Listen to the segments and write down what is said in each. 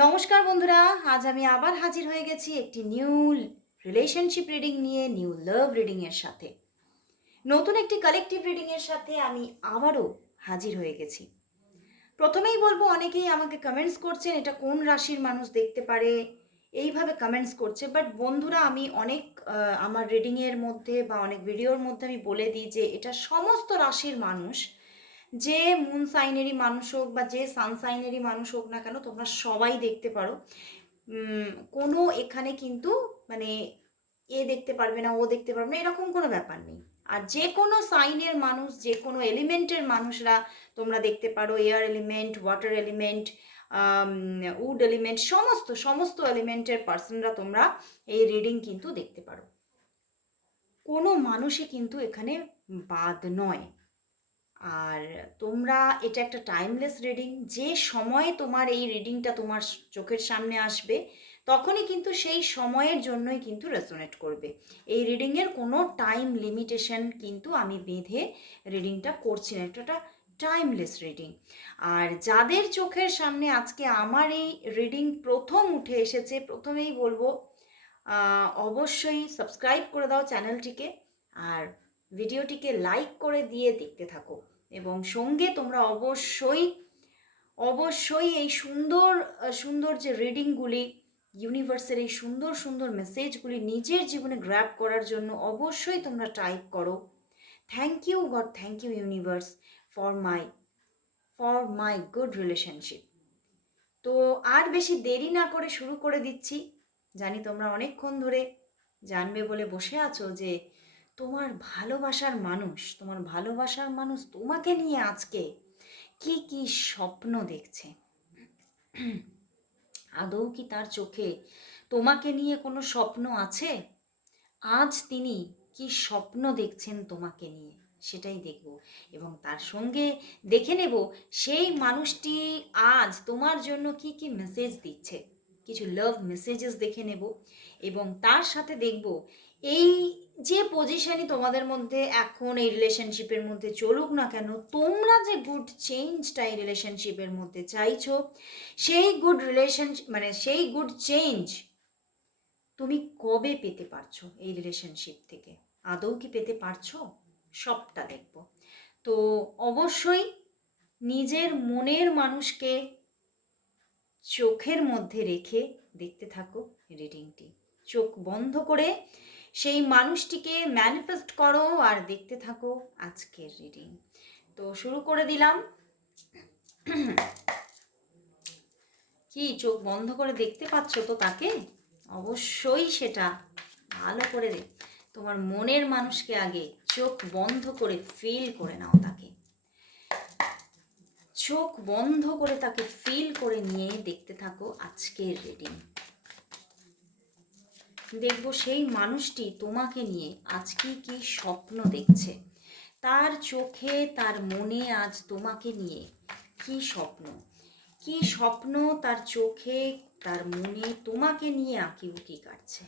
নমস্কার বন্ধুরা, আজ আমি আবার হাজির হয়ে গেছি একটি নিউ রিলেশনশিপ রিডিং নিয়ে, নিউ লাভ রিডিংয়ের সাথে। নতুন একটি কালেকটিভ রিডিংয়ের সাথে আমি আবারও হাজির হয়ে গেছি। প্রথমেই বলব, অনেকেই আমাকে কমেন্টস করছেন, এটা কোন রাশির মানুষ দেখতে পারে? এইভাবে কমেন্টস করছে। বাট বন্ধুরা, আমি অনেক আমার রিডিংয়ের মধ্যে বা অনেক ভিডিওর মধ্যে আমি বলে দিই যে, এটা সমস্ত রাশির মানুষ যে মুন সাইনেরই মানুষ হোক বা যে সানসাইনেরই মানুষ হোক না কেন তোমরা সবাই দেখতে পারো। কোনো এখানে কিন্তু মানে এ দেখতে পারবে না, ও দেখতে পারবে না, এরকম কোনো ব্যাপার নেই। আর যে কোনো সাইনের মানুষ, যে কোনো এলিমেন্টের মানুষরা তোমরা দেখতে পারো air element water element wood element সমস্ত সমস্ত এলিমেন্টের পার্সনরা তোমরা এই রিডিং কিন্তু দেখতে পারো। কোনো মানুষই কিন্তু এখানে বাদ নয়। আর তোমরা এটা একটা টাইমলেস রিডিং যে সময়ে তোমার এই রিডিংটা তোমার চোখের সামনে আসবে, তখনই কিন্তু সেই সময়ের জন্যই কিন্তু রেজোনেট করবে। এই রিডিংয়ের কোনো টাইম লিমিটেশন কিন্তু আমি বেঁধে রিডিংটা করছি না, এটা টাইমলেস রিডিং আর যাদের চোখের সামনে আজকে আমার এই রিডিং প্রথম উঠে এসেছে, প্রথমেই বলব অবশ্যই সাবস্ক্রাইব করে দাও চ্যানেলটিকে আর ভিডিওটিকে লাইক করে দিয়ে দেখতে থাকো। এবং সঙ্গে তোমরা অবশ্যই অবশ্যই এই সুন্দর সুন্দর যে রিডিংগুলি ইউনিভার্সের এই সুন্দর সুন্দর মেসেজগুলি নিজের জীবনে গ্র্যাব করার জন্য অবশ্যই তোমরা টাইপ করো। Thank you God thank you universe for my for my good relationship তো আর বেশি দেরি না করে শুরু করে দিচ্ছি। জানি তোমরা অনেকক্ষণ ধরে জানবে বলে বসে আছো যে তোমার ভালোবাসার মানুষ, তোমার ভালোবাসার মানুষ তোমাকে নিয়ে আজকে কি কি স্বপ্ন দেখছে? আদৌ কি তার চোখে তোমাকে নিয়ে কোনো স্বপ্ন আছে? আজ তিনি কি স্বপ্ন দেখছেন তোমাকে নিয়ে, সেটাই দেখব। এবং তার সঙ্গে দেখে নেব সেই মানুষটি আজ তোমার জন্য কি কি মেসেজ দিচ্ছে। কিছু লাভ মেসেজেস দেখে নেব এবং তার সাথে দেখব এই যে পজিশনই তোমাদের মধ্যে এখন এই রিলেশনশিপের মধ্যে চলুক না কেন, তোমরা যে গুড চেঞ্জটা এই রিলেশনশিপের মধ্যে চাইছো, সেই গুড রিলেশন মানে সেই গুড চেঞ্জ তুমি কবে পেতে পারছ এই রিলেশনশিপ থেকে? আদৌ কি পেতে পারছ? সবটা দেখব। তো অবশ্যই নিজের মনের মানুষকে চোখের মধ্যে রেখে দেখতে থাকো রিডিংটি চোখ বন্ধ করে সেই মানুষটিকে ম্যানিফেস্ট করো আর দেখতে থাকো আজকের রিডিং তো শুরু করে দিলাম। কি, চোখ বন্ধ করে দেখতে পাচ্ছ তো তাকে অবশ্যই সেটা ভালো করে দে তোমার মনের মানুষকে আগে চোখ বন্ধ করে ফিল করে নাও তাকে। চোখ বন্ধ করে তাকে ফিল করে নিয়ে দেখতে থাকো আজকের রিডিং দেখব সেই মানুষটি তোমাকে নিয়ে আজকে কি স্বপ্ন দেখছে। তার চোখে, তার মনে আজ তোমাকে নিয়ে কি স্বপ্ন? কি স্বপ্ন তার চোখে, তার মনে তোমাকে নিয়ে আঁকি উকি কাটছে?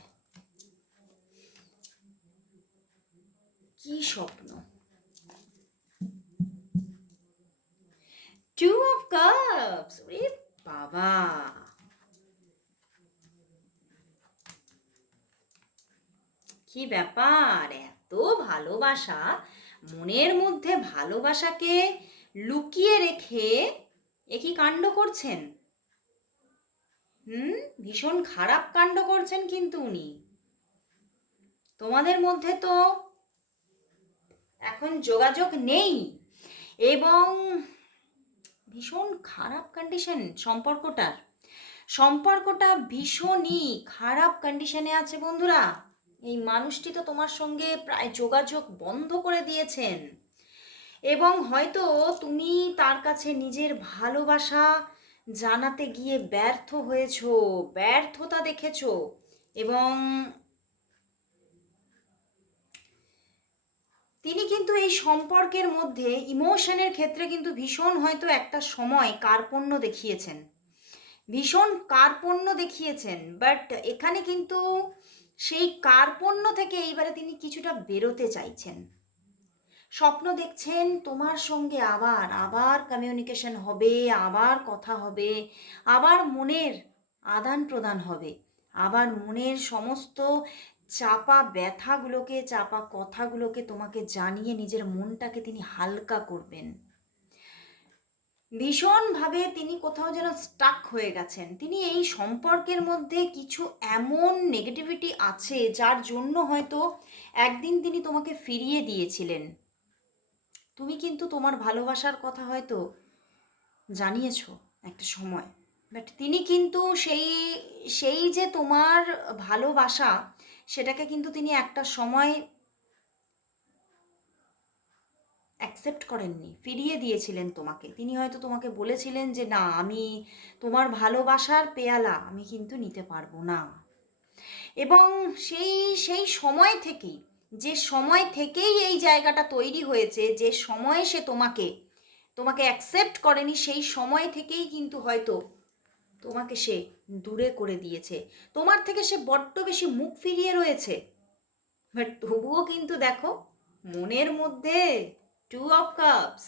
কি স্বপ্ন? টু অফ কাপস বাবা! কি ব্যাপার? এত ভালোবাসা। মনের মধ্যে ভালোবাসাকে লুকিয়ে রেখে এ কি কাণ্ড করছেন? হুম? ভীষণ খারাপ কাণ্ড করছেন কিন্তু উনি। তোমাদের মধ্যে তো এখন যোগাযোগ নেই এবং ভীষণ খারাপ কন্ডিশন সম্পর্কটার। সম্পর্কটা ভীষণই খারাপ কন্ডিশনে আছে বন্ধুরা। এই মানুষটি তো তোমার সঙ্গে প্রায় যোগাযোগ বন্ধ করে দিয়েছেন। এবং হয়তো তুমি তার কাছে নিজের ভালোবাসা জানাতে গিয়ে ব্যর্থ হয়েছো, ব্যর্থতা দেখেছ এবং তিনি কিন্তু এই সম্পর্কের মধ্যে ইমোশনের ক্ষেত্রে কিন্তু ভীষণ হয়তো একটা সময় কার্পণ্য দেখিয়েছেন। ভীষণ কার্পণ্য দেখিয়েছেন, বাট এখানে কিন্তু সেই কার্পণ্য থেকে এইবারে তিনি কিছুটা বেরোতে চাইছেন। স্বপ্ন দেখছেন তোমার সঙ্গে আবার আবার কমিউনিকেশন হবে, আবার কথা হবে, আবার মনের আদান প্রদান হবে, আবার মনের সমস্ত চাপা ব্যথাগুলোকে, চাপা কথাগুলোকে তোমাকে জানিয়ে নিজের মনটাকে তিনি হালকা করবেন। ভীষণভাবে তিনি কোথাও যেন স্টাক হয়ে গেছেন। তিনি এই সম্পর্কের মধ্যে কিছু এমন নেগেটিভিটি আছে যার জন্য হয়তো একদিন তিনি তোমাকে ফিরিয়ে দিয়েছিলেন। তুমি কিন্তু তোমার ভালোবাসার কথা হয়তো জানিয়েছ একটা সময়। বাট তিনি কিন্তু সেই সেই যে তোমার ভালোবাসা, সেটাকে কিন্তু তিনি একটা সময় অ্যাকসেপ্ট করেননি, ফিরিয়ে দিয়েছিলেন তোমাকে। তিনি হয়তো তোমাকে বলেছিলেন যে, না, আমি তোমার ভালোবাসার পেয়ালা আমি কিন্তু নিতে পারব না। এবং সেই সেই সময় থেকেই, যে সময় থেকেই এই জায়গাটা তৈরি হয়েছে, যে সময়ে সে তোমাকে তোমাকে অ্যাকসেপ্ট করেনি, সেই সময় থেকেই কিন্তু হয়তো তোমাকে সে দূরে করে দিয়েছে। তোমার থেকে সে বড্ড বেশি মুখ ফিরিয়ে রয়েছে। বাট তবুও কিন্তু দেখো, মনের মধ্যে টু অফ কাপস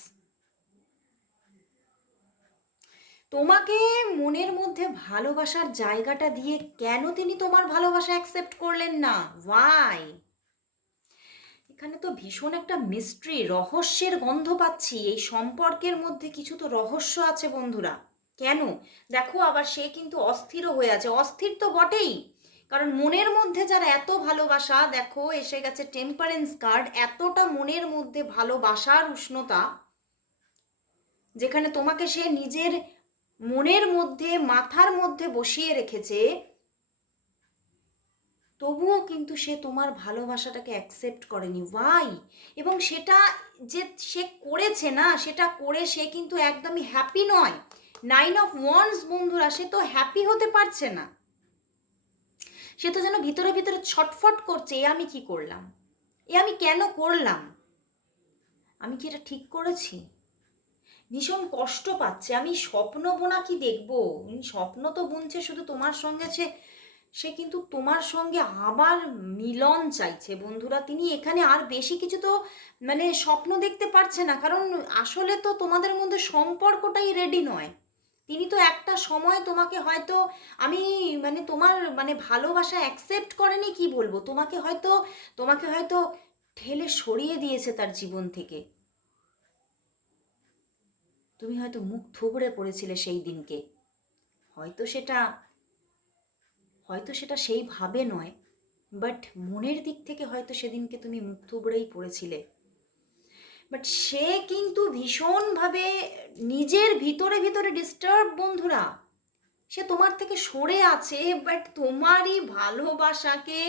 তোমাকে মনের মধ্যে ভালোবাসার জায়গাটা দিয়ে কেন তিনি তোমার ভালোবাসা অ্যাকসেপ্ট করলেন না? ওয়াই এখানে তো ভীষণ একটা মিস্ট্রি রহস্যের গন্ধ পাচ্ছি। এই সম্পর্কের মধ্যে কিছু তো রহস্য আছে বন্ধুরা। কেন? দেখো, আবার সে কিন্তু অস্থিরও হয়ে আছে। অস্থির তো বটেই। কারণ মনের মধ্যে যার এত ভালোবাসা, দেখো, এসে গেছে টেম্পারেন্স কার্ড এতটা মনের মধ্যে ভালোবাসার উষ্ণতা, যেখানে তোমাকে সে নিজের মনের মধ্যে, মাথার মধ্যে বসিয়ে রেখেছে, তবুও কিন্তু সে তোমার ভালোবাসাটাকে অ্যাকসেপ্ট করেনি। ওয়াই এবং সেটা যে সে করেছে না, সেটা করে সে কিন্তু একদমই হ্যাপি নয়। নাইন অফ ওয়ান্স বন্ধুরা, সে তো হ্যাপি হতে পারছে না। সে তো যেন ভিতরে ভিতরে ছটফট করছে, এ আমি কি করলাম? এ আমি কেন করলাম? আমি কি এটা ঠিক করেছি? ভীষণ কষ্ট পাচ্ছে, আমি স্বপ্ন বোনা কি দেখব স্বপ্ন তো বুনছে শুধু তোমার সঙ্গে, সে সে কিন্তু তোমার সঙ্গে আবার মিলন চাইছে। বন্ধুরা, তিনি এখানে আর বেশি কিছু তো মানে স্বপ্ন দেখতে পারছে না, কারণ আসলে তো তোমাদের মধ্যে সম্পর্কটাই রেডি নয়। তিনি তো একটা সময় তোমাকে হয়তো, আমি মানে তোমার মানে ভালোবাসা অ্যাকসেপ্ট করেনি কি বলব? তোমাকে হয়তো তোমাকে হয়তো ঠেলে সরিয়ে দিয়েছে তার জীবন থেকে। তুমি হয়তো মুখ থুবড়ে পড়েছিলে সেই দিনকে। হয়তো সেটা হয়তো সেটা সেইভাবে নয় বাট মনের দিক থেকে হয়তো সেদিনকে তুমি মুখ থুবড়েই পড়েছিলে। বাট সে কিন্তু ভীষণভাবে নিজের ভিতরে ভিতরে ডিস্টার্ব বন্ধুরা। সে তোমার থেকে সরে আছে বাট তোমারই ভালোবাসাকে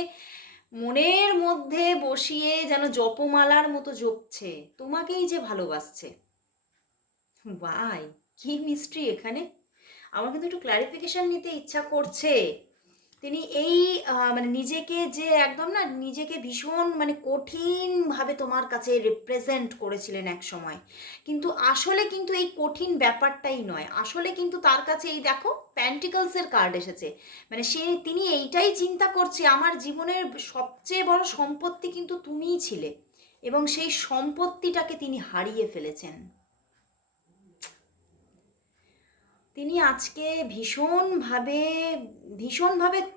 মনের মধ্যে বসিয়ে যেন জপমালার মতো জপছে, তোমাকেই যে ভালোবাসছে। বাই কি মিস্ট্রি এখানে? আমার কিন্তু একটু ক্ল্যারিফিকেশন নিতে ইচ্ছা করছে। তিনি এই মানে নিজেকে যে একদম না নিজেকে ভীষণ মানে কঠিনভাবে তোমার কাছে রিপ্রেজেন্ট করেছিলেন এক সময়। কিন্তু আসলে কিন্তু এই কঠিন ব্যাপারটাই নয়। আসলে কিন্তু তার কাছে এই দেখো প্যান্টিকলসের কার্ড এসেছে। মানে সে, তিনি এইটাই চিন্তা করছে, আমার জীবনের সবচেয়ে বড় সম্পত্তি কিন্তু তুমিই ছিলে। এবং সেই সম্পত্তিটাকে তিনি হারিয়ে ফেলেছেন। তিনি আজকে ভীষণভাবে ভীষণভাবে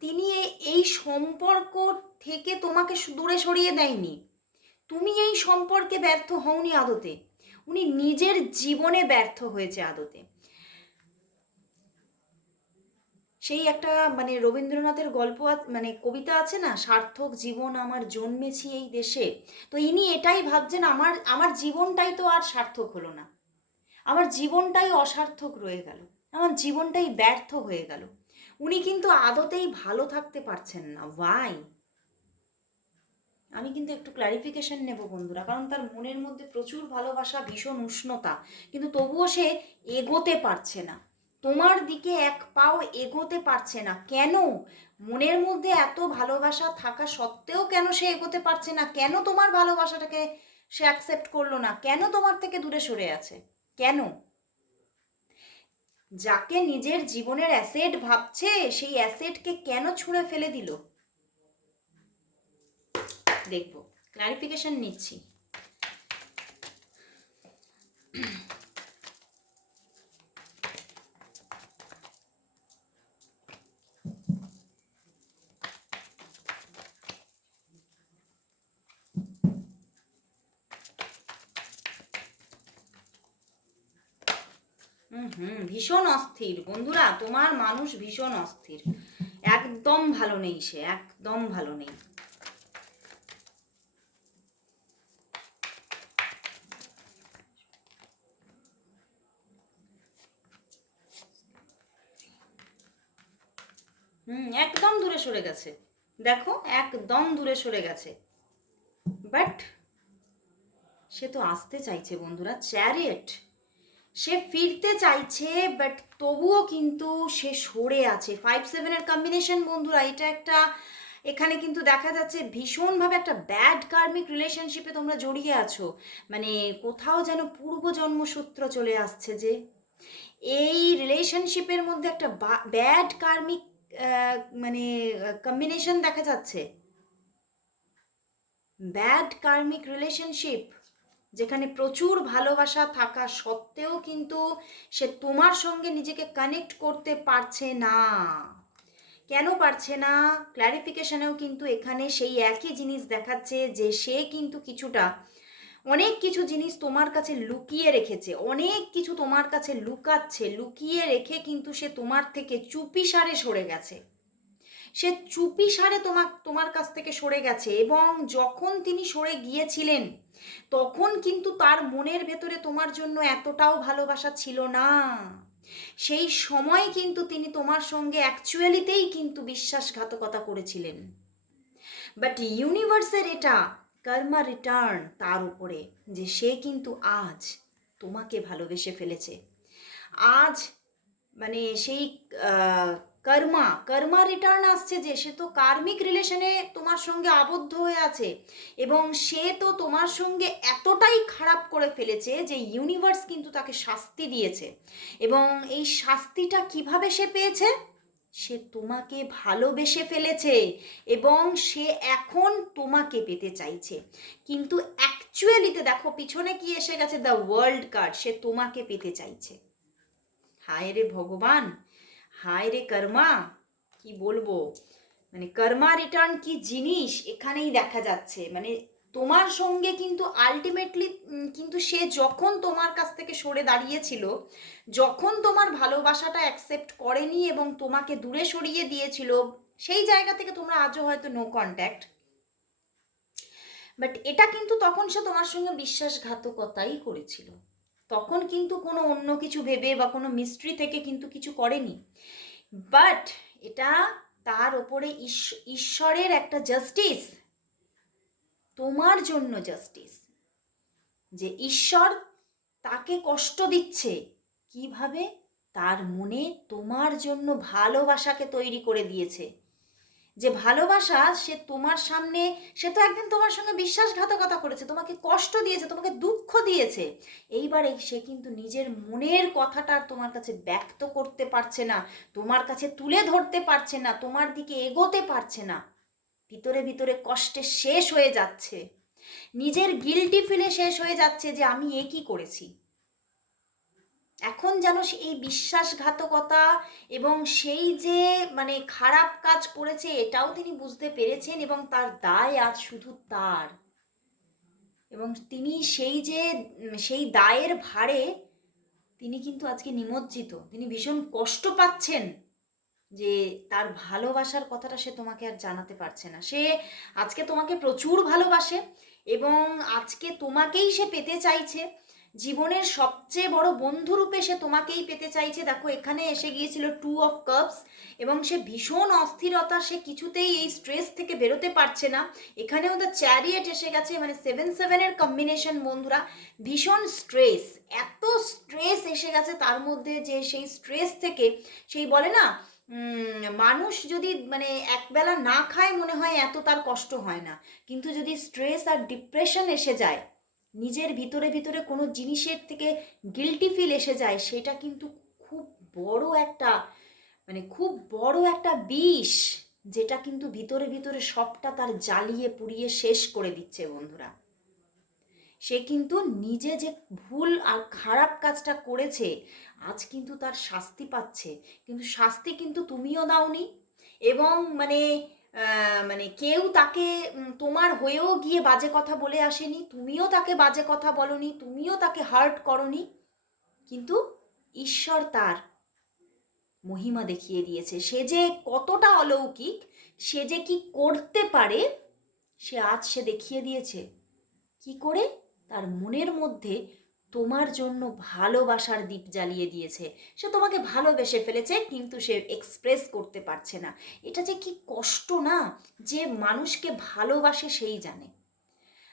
তিনি এই সম্পর্ক থেকে তোমাকে দূরে সরিয়ে দেয়নি। তুমি এই সম্পর্কে ব্যর্থ হওনি আদতে। উনি নিজের জীবনে ব্যর্থ হয়েছে আদতে। সেই একটা মানে রবীন্দ্রনাথের গল্প মানে কবিতা আছে না, সার্থক জীবন আমার জন্মেছি এই দেশে। তো ইনি এটাই ভাবছেন, আমার আমার জীবনটাই তো আর সার্থক হলো না। আমার জীবনটাই অসার্থক রয়ে গেল। আমার জীবনটাই ব্যর্থ হয়ে গেল। উনি কিন্তু আদতেই ভালো থাকতে পারছেন না। ওয়াই আমি কিন্তু একটু ক্লারিফিকেশন নেব বন্ধুরা, কারণ তার মনের মধ্যে প্রচুর ভালোবাসা, ভীষণ উষ্ণতা, কিন্তু তবুও সে এগোতে পারছে না। তোমার দিকে এক পাও এগোতে পারছে না। কেন? মনের মধ্যে এত ভালোবাসা থাকা সত্ত্বেও কেন সে এগোতে পারছে না? কেন তোমার ভালোবাসাটাকে সে অ্যাকসেপ্ট করল না? কেন তোমার থেকে দূরে সরে আছে? কেন? যাকে নিজের জীবনের অ্যাসেট ভাবছে সেই অ্যাসেটকে কেন ছুঁড়ে ফেলে দিল? দেখব। ক্লারিফিকেশন নিচ্ছি। অস্থির। বন্ধুরা, তোমার মানুষ ভীষণ অস্থির। একদম ভালো নেই সে, একদম ভালো নেই। হুম, একদম দূরে সরে গেছে। দেখো, একদম দূরে সরে গেছে। বাট, সে তো আসতে চাইছে বন্ধুরা, চ্যারিয়েট। সে ফিরতে চাইছে বাট তবুও কিন্তু সে সরে আছে। ফাইভ সেভেনের কম্বিনেশন বন্ধুরা, এটা একটা, এখানে কিন্তু দেখা যাচ্ছে ভীষণভাবে একটা ব্যাড কার্মিক রিলেশনশিপে তোমরা জড়িয়ে আছো। মানে কোথাও যেন পূর্বজন্মসূত্র চলে আসছে যে, এই রিলেশনশিপের মধ্যে একটা ব্যাড কার্মিক মানে কম্বিনেশন দেখা যাচ্ছে। ব্যাড কার্মিক রিলেশনশিপ যেখানে প্রচুর ভালোবাসা থাকা সত্ত্বেও কিন্তু সে তোমার সঙ্গে নিজেকে কানেক্ট করতে পারছে না। কেন পারছে না? ক্ল্যারিফিকেশনেও কিন্তু এখানে সেই একই জিনিস দেখাচ্ছে যে সে কিন্তু কিছুটা অনেক কিছু জিনিস তোমার কাছে লুকিয়ে রেখেছে, অনেক কিছু তোমার কাছে লুকাচ্ছে, লুকিয়ে রেখে কিন্তু সে তোমার থেকে চুপি সারে সরে গেছে। সে চুপি সারে তোমার তোমার কাছ থেকে সরে গেছে এবং যখন তিনি সরে গিয়েছিলেন, তখন কিন্তু তার মনের ভেতরে তোমার জন্য এতটাও ভালোবাসা ছিল না। সেই সময় কিন্তু তিনি তোমার সঙ্গে অ্যাকচুয়ালিতেই কিন্তু বিশ্বাসঘাতকতা করেছিলেন। বাট ইউনিভার্সের এটা কর্মা রিটার্ন তার উপরে, যে সে কিন্তু আজ তোমাকে ভালোবেসে ফেলেছে। আজ মানে সেই কর্মা কর্মা রিটার্ন আসছে যে, সে তো কার্মিক রিলেশনে তোমার সঙ্গে আবদ্ধ হয়ে আছে এবং সে তো তোমার সঙ্গে এতটাই খারাপ করে ফেলেছে যে ইউনিভার্স কিন্তু তাকে শাস্তি দিয়েছে। এবং এই শাস্তিটা কীভাবে সে পেয়েছে? সে তোমাকে ভালোবেসে ফেলেছে এবং সে এখন তোমাকে পেতে চাইছে। কিন্তু অ্যাকচুয়ালিতে দেখো, পিছনে কি এসে গেছে? দ্য ওয়ার্ল্ড কার্ড সে তোমাকে পেতে চাইছে। হায় রে ভগবান! হায় রে কর্মা, কি বলব? মানে কর্মা রিটার্ন কি জিনিস এখানেই দেখা যাচ্ছে। মানে তোমার সঙ্গে কিন্তু আলটিমেটলি কিন্তু সে যখন তোমার কাছ থেকে সরে দাঁড়িয়েছিল, যখন তোমার ভালোবাসাটা অ্যাকসেপ্ট করেনি এবং তোমাকে দূরে সরিয়ে দিয়েছিল, সেই জায়গা থেকে তোমরা আজও হয়তো নো কন্ট্যাক্ট বাট এটা কিন্তু তখন সে তোমার সঙ্গে বিশ্বাসঘাতকতাই করেছিল। তখন কিন্তু কোনো অন্য কিছু ভেবে বা কোনো মিস্ট্রি থেকে কিন্তু কিছু করেনি। বাট এটা তার ওপরে ঈশ্বরের একটা জাস্টিস তোমার জন্য জাস্টিস যে ঈশ্বর তাকে কষ্ট দিচ্ছে, কীভাবে? তার মনে তোমার জন্য ভালোবাসাকে তৈরি করে দিয়েছে। যে ভালোবাসা সে তোমার সামনে, সে তো একদিন তোমার সঙ্গে বিশ্বাসঘাতকতা করেছে, তোমাকে কষ্ট দিয়েছে, তোমাকে দুঃখ দিয়েছে। এইবারে সে কিন্তু নিজের মনের কথাটা তোমার কাছে ব্যক্ত করতে পারছে না, তোমার কাছে তুলে ধরতে পারছে না, তোমার দিকে এগোতে পারছে না। ভিতরে ভিতরে কষ্টে শেষ হয়ে যাচ্ছে। নিজের গিলটি ফিলে শেষ হয়ে যাচ্ছে যে আমি এ করেছি। এখন যেন এই বিশ্বাসঘাতকতা এবং সেই যে মানে খারাপ কাজ করেছে, এটাও তিনি বুঝতে পেরেছেন এবং তার দায় আজ শুধু তার। এবং তিনি সেই যে সেই দায়ের ভারে তিনি কিন্তু আজকে নিমজ্জিত। তিনি ভীষণ কষ্ট পাচ্ছেন যে তার ভালোবাসার কথাটা সে তোমাকে আর জানাতে পারছে না। সে আজকে তোমাকে প্রচুর ভালোবাসে এবং আজকে তোমাকেই সে পেতে চাইছে। জীবনের সবচেয়ে বড় বন্ধুরূপে সে তোমাকেই পেতে চাইছে। দেখো, এখানে এসে গিয়েছিল টু অফ কাপস এবং সে ভীষণ অস্থিরতা, সে কিছুতেই এই স্ট্রেস থেকে বেরোতে পারছে না। এখানেও দ্য চ্যারিয়েট এসে গেছে মানে সেভেন সেভেনের কম্বিনেশন বন্ধুরা। ভীষণ স্ট্রেস এত স্ট্রেস এসে গেছে তার মধ্যে যে সেই স্ট্রেস থেকে সেই বলে না মানুষ যদি মানে একবেলা না খায় মনে হয় এত তার কষ্ট হয় না। কিন্তু যদি স্ট্রেস আর ডিপ্রেশন এসে যায় নিজের ভিতরে ভিতরে কোনো জিনিসের থেকে গিলটি ফিল এসে যায়, সেটা কিন্তু খুব বড় একটা মানে খুব বড় একটা বিষ, যেটা কিন্তু ভিতরে ভিতরে সবটা তার জ্বালিয়ে পুড়িয়ে শেষ করে দিচ্ছে বন্ধুরা। সে কিন্তু নিজে যে ভুল আর খারাপ কাজটা করেছে, আজ কিন্তু তার শাস্তি পাচ্ছে। কিন্তু শাস্তি কিন্তু তুমিও দাওনি এবং মানে মানে কেউ তাকে তোমার হয়েও গিয়ে বাজে কথা বলে আসেনি, তুমিও তাকে বাজে কথা বলনি, তুমিও তাকে হার্ট করনি, কিন্তু ঈশ্বর তার মহিমা দেখিয়ে দিয়েছে। সে যে কতটা অলৌকিক, সে যে কি করতে পারে, সে আজ সে দেখিয়ে দিয়েছে। কি করে? তার মনের মধ্যে তোমার জন্য ভালোবাসার দ্বীপ জ্বালিয়ে দিয়েছে। সে তোমাকে ভালোবেসে ফেলেছে, কিন্তু সে এক্সপ্রেস করতে পারছে না। এটা যে কি কষ্ট না, যে মানুষকে ভালোবাসে সেই জানে।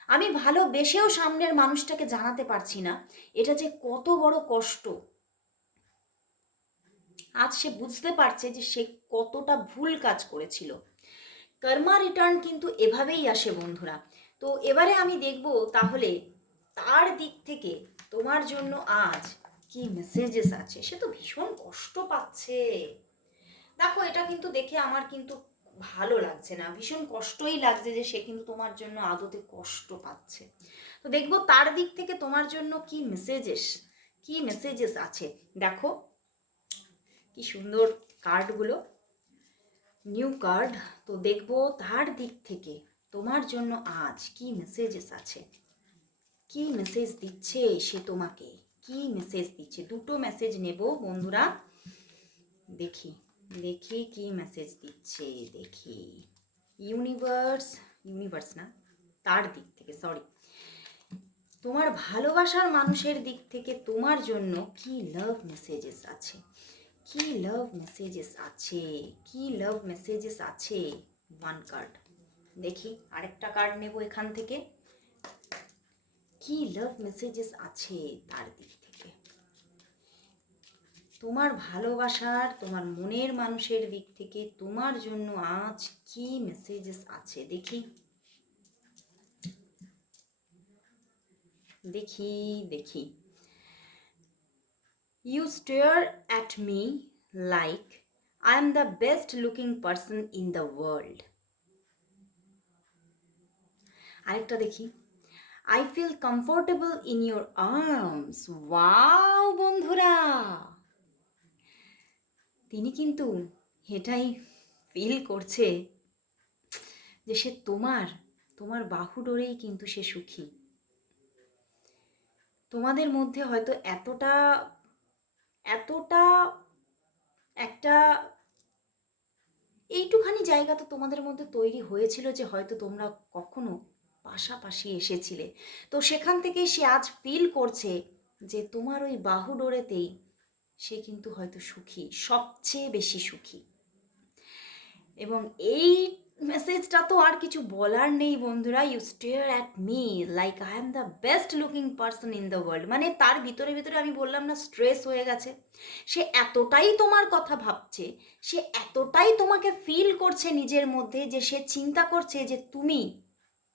আমি ভালোবেসেও সামনের মানুষটাকে জানাতে পারছি না। এটা যে কত বড় কষ্ট। আজ সে বুঝতে পারছে যে সে কতটা ভুল কাজ করেছিল। কর্মা রিটার্ন কিন্তু এভাবেই আসে বন্ধুরা। তো এবারে আমি দেখব তাহলে তার দিক থেকে তোমার জন্য আজ কি মেসেজেস আছে? সে তো ভীষণ কষ্ট পাচ্ছে। দেখো, এটা কিন্তু দেখে আমার কিন্তু ভালো লাগছে না। ভীষণ কষ্টই লাগছে যে সে কিন্তু তোমার জন্য আদতে কষ্ট পাচ্ছে। তো দেখব তার দিক থেকে তোমার জন্য কি মেসেজেস কি মেসেজেস আছে? দেখো, কি সুন্দর কার্ডগুলো নিউ কার্ড তো দেখব তার দিক থেকে তোমার জন্য আজ কি মেসেজেস আছে? কি মেসেজ দিচ্ছে সে তোমাকে? কি মেসেজ দিচ্ছে? দুটো মেসেজ নেব, বন্ধুরা। দেখি দেখি কি মেসেজ দিচ্ছে, দেখি। ইউনিভার্স ইউনিভার্স না, তার দিক থেকে সরি তোমার ভালোবাসার মানুষের দিক থেকে তোমার জন্য কি লাভ মেসেজেস আছে? কি লাভ মেসেজেস আছে? কি লাভ মেসেজেস আছে? ওয়ান কার্ড দেখি, আরেকটা কার্ড নেব এখান থেকে। কি লাভ মেসেজেস আছে তার দিক থেকে? তোমার ভালোবাসার, তোমার মনের মানুষের দিক থেকে, তোমার জন্য আজ কি মেসেজেস আছে? দেখি। দেখি দেখি। You stare at me like I am the best looking person in the world আরেকটা দেখি। I feel comfortable in your arms wow বন্ধুরা! তিনি কিন্তু এটাই ফিল করছে যে সে তোমার তোমার বাহু ডোরেই কিন্তু সে সুখী। তোমাদের মধ্যে হয়তো এতটা এতটা একটা এইটুখানি জায়গা তো তোমাদের মধ্যে তৈরি হয়েছিল যে হয়তো তোমরা কখনো পাশাপাশি এসেছিলে। তো সেখান থেকে সে আজ ফিল করছে যে তোমার ওই বাহু ডোরেতেই সে কিন্তু হয়তো সুখী, সবচেয়ে বেশি সুখী। এবং এই মেসেজটা তো আর কিছু বলার নেই বন্ধুরা you stare at me like I am the best looking person in the world মানে তার ভিতরে ভিতরে আমি বললাম না স্ট্রেস হয়ে গেছে। সে এতটাই তোমার কথা ভাবছে, সে এতটাই তোমাকে ফিল করছে নিজের মধ্যে যে সে চিন্তা করছে যে তুমি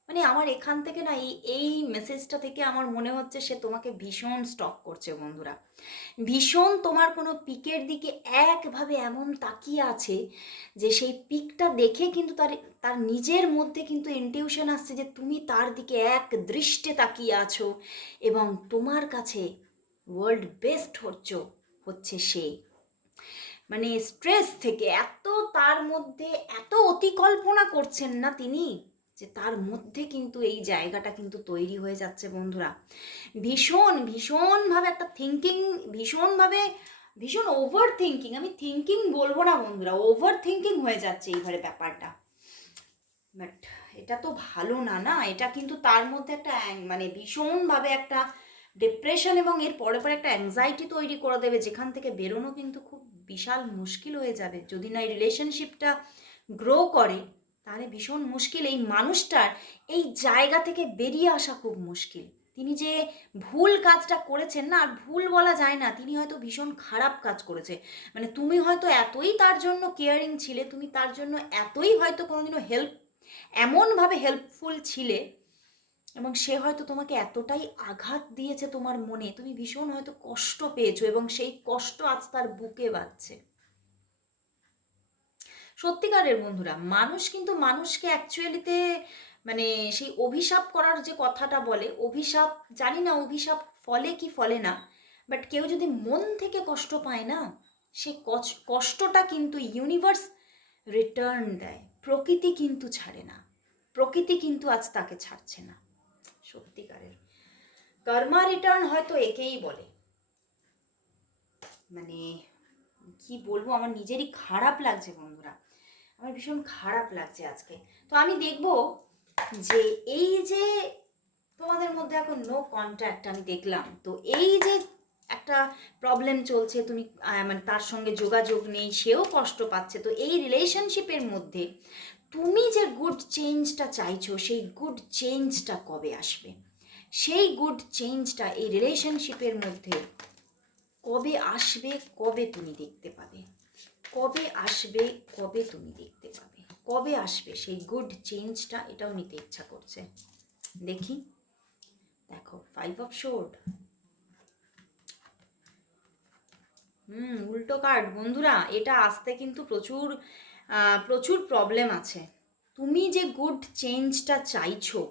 মানে আমার এখান থেকে না এই এই মেসেজটা থেকে আমার মনে হচ্ছে সে তোমাকে ভীষণ স্টক করছে বন্ধুরা। ভীষণ তোমার কোনো পিকের দিকে একভাবে এমন তাকিয়ে আছে যে সেই পিকটা দেখে কিন্তু তার তার নিজের মধ্যে কিন্তু ইনটিউশন আসছে যে তুমি তার দিকে এক দৃষ্টে তাকিয়ে আছো এবং তোমার কাছে ওয়ার্ল্ড বেস্ট হচ্ছ, হচ্ছে সে। মানে স্ট্রেস থেকে এত তার মধ্যে এত অতিকল্পনা করছেন না তিনি। যে তার মধ্যে কিন্তু এই জায়গাটা কিন্তু তৈরি হয়ে যাচ্ছে বন্ধুরা। ভীষণ, ভীষণভাবে একটা থিঙ্কিং ভীষণভাবে, ভীষণ ওভার থিঙ্কিং আমি থিঙ্কিং বলব না বন্ধুরা ওভার থিঙ্কিং হয়ে যাচ্ছে এইভাবে ব্যাপারটা। বাট এটা তো ভালো না না? এটা কিন্তু তার মধ্যে একটা মানে ভীষণভাবে একটা ডিপ্রেশন এবং এর পরে পরে একটা অ্যাংজাইটি তৈরি করে দেবে, যেখান থেকে বেরোনো কিন্তু খুব বিশাল মুশকিল হয়ে যাবে। যদি না এই রিলেশনশিপটা গ্রো করে তাহলে ভীষণ মুশকিল। এই মানুষটার এই জায়গা থেকে বেরিয়ে আসা খুব মুশকিল। তিনি যে ভুল কাজটা করেছেন না, আর ভুল বলা যায় না, তিনি হয়তো ভীষণ খারাপ কাজ করেছে। মানে তুমি হয়তো এতই তার জন্য কেয়ারিং ছিলে, তুমি তার জন্য এতই হয়তো কোনোদিনও হেল্প এমনভাবে হেল্পফুল ছিলে, এবং সে হয়তো তোমাকে এতটাই আঘাত দিয়েছে তোমার মনে, তুমি ভীষণ হয়তো কষ্ট পেয়েছ, এবং সেই কষ্ট আজ তার বুকে বাজছে সত্যিকারের বন্ধুরা, মানুষ কিন্তু মানুষকে অ্যাকচুয়ালিতে মানে সেই অভিশাপ করার যে কথাটা বলে, অভিশাপ, জানি না অভিশাপ ফলে কি ফলে না বাট কেউ যদি মন থেকে কষ্ট পায় না, সে কষ্টটা কিন্তু ইউনিভার্স রিটার্ন দেয়, প্রকৃতি কিন্তু ছাড়ে না, প্রকৃতি কিন্তু আজ তাকে ছাড়ছে না, সত্যিকারের। কর্মা রিটার্ন হয়তো একেই বলে। মানে কি বলব, আমার নিজেরই খারাপ লাগছে বন্ধুরা। আমার ভীষণ খারাপ লাগছে আজকে। তো আমি দেখব যে এই যে তোমাদের মধ্যে এখন নো কন্ট্যাক্ট আমি দেখলাম, তো এই যে একটা প্রবলেম চলছে, তুমি মানে তার সঙ্গে যোগাযোগ নেই, সেও কষ্ট পাচ্ছে, তো এই রিলেশনশিপের মধ্যে তুমি যে গুড চেঞ্জটা চাইছো, সেই গুড চেঞ্জটা কবে আসবে? সেই গুড চেঞ্জটা এই রিলেশনশিপের মধ্যে কবে আসবে, কবে তুমি দেখতে পাবে? কবে আসবে, কবে তুমি দেখতে পাবে? কবে আসবে? সেই গুড চেঞ্জটা এটাও নিতে ইচ্ছা করছে। দেখি। দেখো ফাইভ অফ শোর্ড হুম, উল্টো কার্ড বন্ধুরা, এটা আসতে কিন্তু প্রচুর প্রচুর প্রবলেম আছে। তুমি যে গুড চেঞ্জটা চাইছো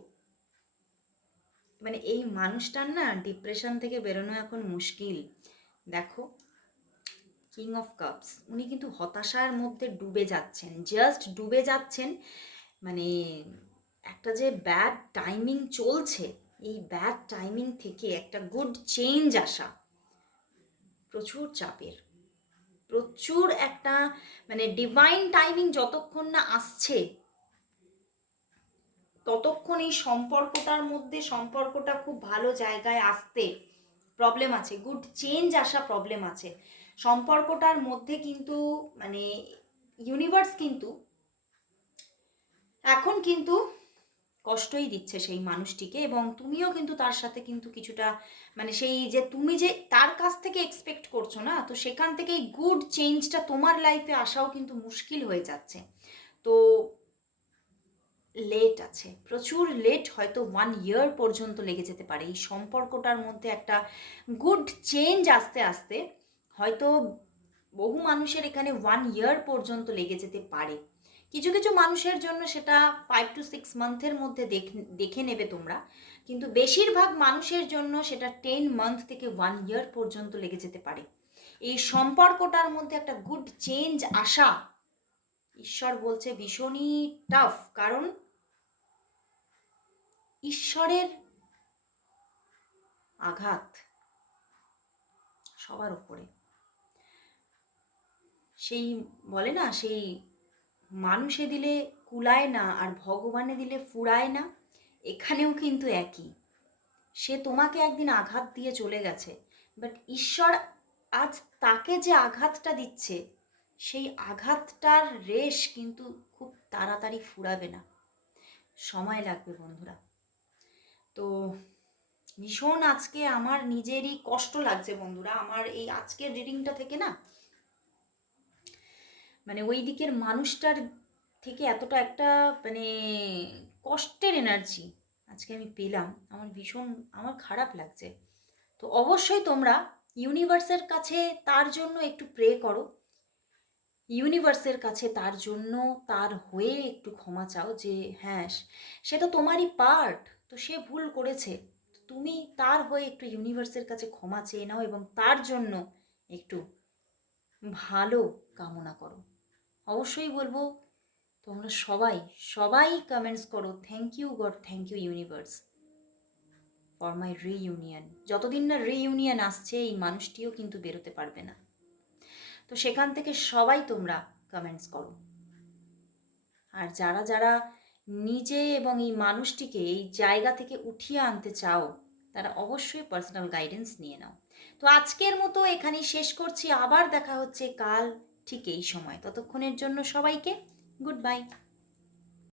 মানে এই মানুষটার না ডিপ্রেশন থেকে বেরোনো এখন মুশকিল। দেখো কিং অফ কাপস উনি কিন্তু হতাশার মধ্যে ডুবে যাচ্ছেন। জাস্ট ডুবে যাচ্ছেন মানে একটা যে ব্যাড টাইমিং চলছে, এই ব্যাড টাইমিং থেকে একটা গুড চেঞ্জ আসা প্রচুর চাপের। প্রচুর একটা মানে ডিভাইন টাইমিং যতক্ষণ না আসছে, ততক্ষণ এই সম্পর্কটার মধ্যে সম্পর্কটা খুব ভালো জায়গায় আসতে প্রবলেম আছে। গুড চেঞ্জ আসা প্রবলেম আছে। সম্পর্কটার মধ্যে কিন্তু মানে ইউনিভার্স কিন্তু, এখন কিন্তু কষ্টই দিচ্ছে সেই মানুষটিকে এবং তুমিও কিন্তু তার সাথে কিন্তু কিছুটা মানে সেই যে তুমি যে তার কাছ থেকে এক্সপেক্ট করছ না, তো সেখান থেকে এই গুড চেঞ্জটা তোমার লাইফে আসাও কিন্তু মুশকিল হয়ে যাচ্ছে। তো লেট আছে, প্রচুর লেট হয়তো ওয়ান ইয়ার পর্যন্ত লেগে যেতে পারে। এই সম্পর্কটার মধ্যে একটা গুড চেঞ্জ আসতে আসতে হয়তো বহু মানুষের এখানে ওয়ান ইয়ার পর্যন্ত লেগে যেতে পারে। কিছু কিছু মানুষের জন্য সেটা ফাইভ টু সিক্স মান্থের মধ্যে দেখ- নেবে তোমরা। কিন্তু বেশিরভাগ মানুষের জন্য সেটা টেন মান্থ থেকে ওয়ান ইয়ার পর্যন্ত লেগে যেতে পারে। এই সম্পর্কটার মধ্যে একটা গুড চেঞ্জ আসা, ঈশ্বর বলছে ভীষণই টাফ কারণ ঈশ্বরের আঘাত সবার উপরে। সেই বলে না, সেই মানুষে দিলে কুলায় না আর ভগবানে দিলে ফুরায় না, এখানেও কিন্তু একই। সে তোমাকে একদিন আঘাত দিয়ে চলে গেছে বাট ঈশ্বর আজ তাকে যে আঘাতটা দিচ্ছে, সেই আঘাতটার রেশ কিন্তু খুব তাড়াতাড়ি ফুরাবে না। সময় লাগবে বন্ধুরা। তো ভীষণ আজকে আমার নিজেরই কষ্ট লাগছে বন্ধুরা, আমার এই আজকের রিডিংটা থেকে না মানে ওই দিকের মানুষটার থেকে এতটা একটা মানে কষ্টের এনার্জি আজকে আমি পেলাম। আমার ভীষণ, আমার খারাপ লাগছে। তো অবশ্যই তোমরা ইউনিভার্সের কাছে তার জন্য একটু প্রে করো। ইউনিভার্সের কাছে তার জন্য তার হয়ে একটু ক্ষমা চাও যে হ্যাঁ সে তো তোমারই পার্ট তো সে ভুল করেছে। তুমি তার হয়ে একটু ইউনিভার্সের কাছে ক্ষমা চেয়ে নাও এবং তার জন্য একটু ভালো কামনা করো। অবশ্যই বলব, তোমরা সবাই সবাই কমেন্টস করো thank you God thank you universe for my reunion যতদিন না রিইউনিয়ন আসছে, এই মানুষটিও কিন্তু বেরোতে পারবে না। তো সেখান থেকে সবাই তোমরা কমেন্টস করো। আর যারা যারা নিজে এবং এই মানুষটিকে এই জায়গা থেকে উঠিয়ে আনতে চাও, তারা অবশ্যই পার্সোনাল গাইডেন্স নিয়ে নাও। তো আজকের মতো এখানেই শেষ করছি। আবার দেখা হচ্ছে কাল ঠিক এই সময়। ততক্ষণের জন্য সবাইকে গুড বাই।